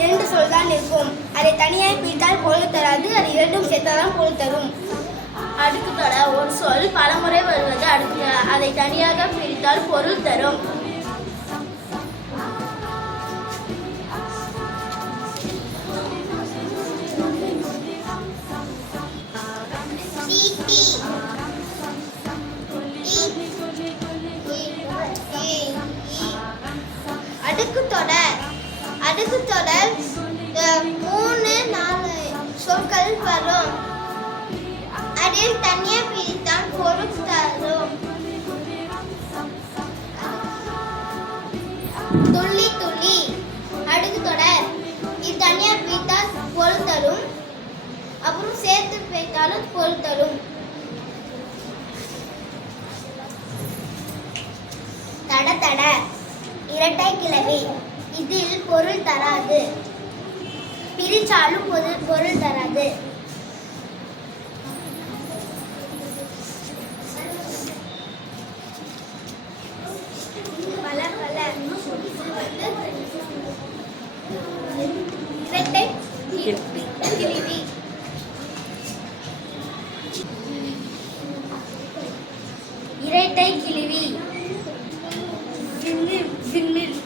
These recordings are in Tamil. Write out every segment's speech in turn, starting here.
இரண்டு தான் இருக்கும். அதை தனியாக பிரித்தால் பொருள் தராது அது இரண்டும் சேர்த்தாதான் பொருள் தரும். அடுக்கு தொட ஒரு சொல் பலமுறை வருவது அடுக்கு அதை தனியாக பிரித்தால் பொருள் தரும். அடுக்கு தொடர் அடுக்கு தொடர் மூணு நாலு சொற்கள் வரும். அதில் தனியாக பிரித்தான் பொருள் தரும். துள்ளி துள்ளி. அடுக்கு தொடர். இது தனியாக பிரித்தால் பொருள் தரும். அப்புறம் சேர்த்து பிரித்தாலும் பொருள் தரும். தட தட. இரட்டை கிளவி இதில் பொருள் தராது. பிரிச்சாலும் பொருள் பொருள் தராது. பல பல இரட்டை கிளிவி இரட்டை விண்ணில் விண்ணில்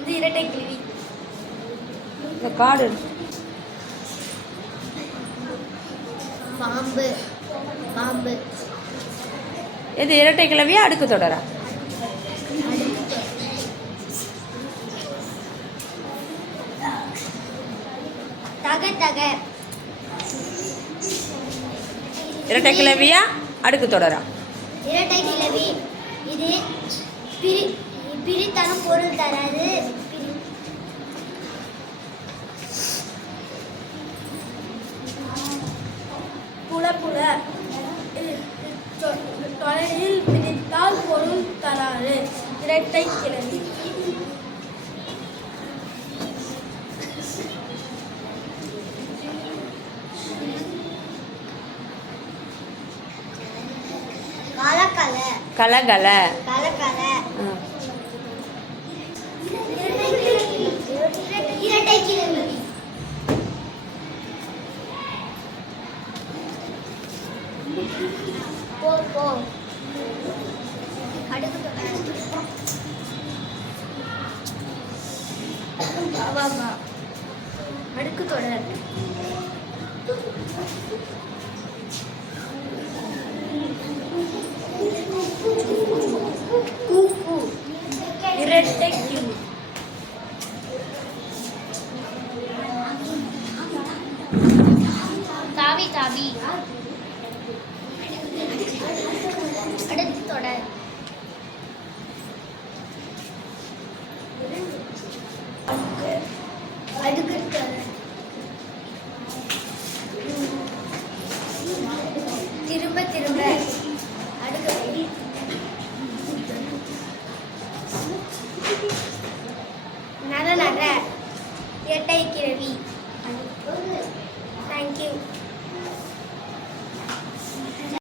இது இரட்டை கிளவி இந்த கார்டு பாம்பு. பாம்பு. எது இரட்டை கிளவியா அடுக்கு தொடரா? தக தக. இரட்டை கிளவியா அடுக்கு தொடரா? இரட்டை கிளவி இது பிரி பிரித்தனம் பொருள் தராது. பிரி- புல புல தொலைவில் பிரித்தால் பொருள் தராது. இரட்டை கிளவி கலக்கல கலகல கலக்கல ம். இரட்டை கிளவி போ போ. அடுக்கு தொடர். வா, அடுக்கு தொடர். கூ, கூ. இரட்டை கிளவி தாவி தாவி. தொடர் திரும்ப திரும்ப. அடுக்கை நர நர. இரட்டை கிழவி. தேங்க்யூ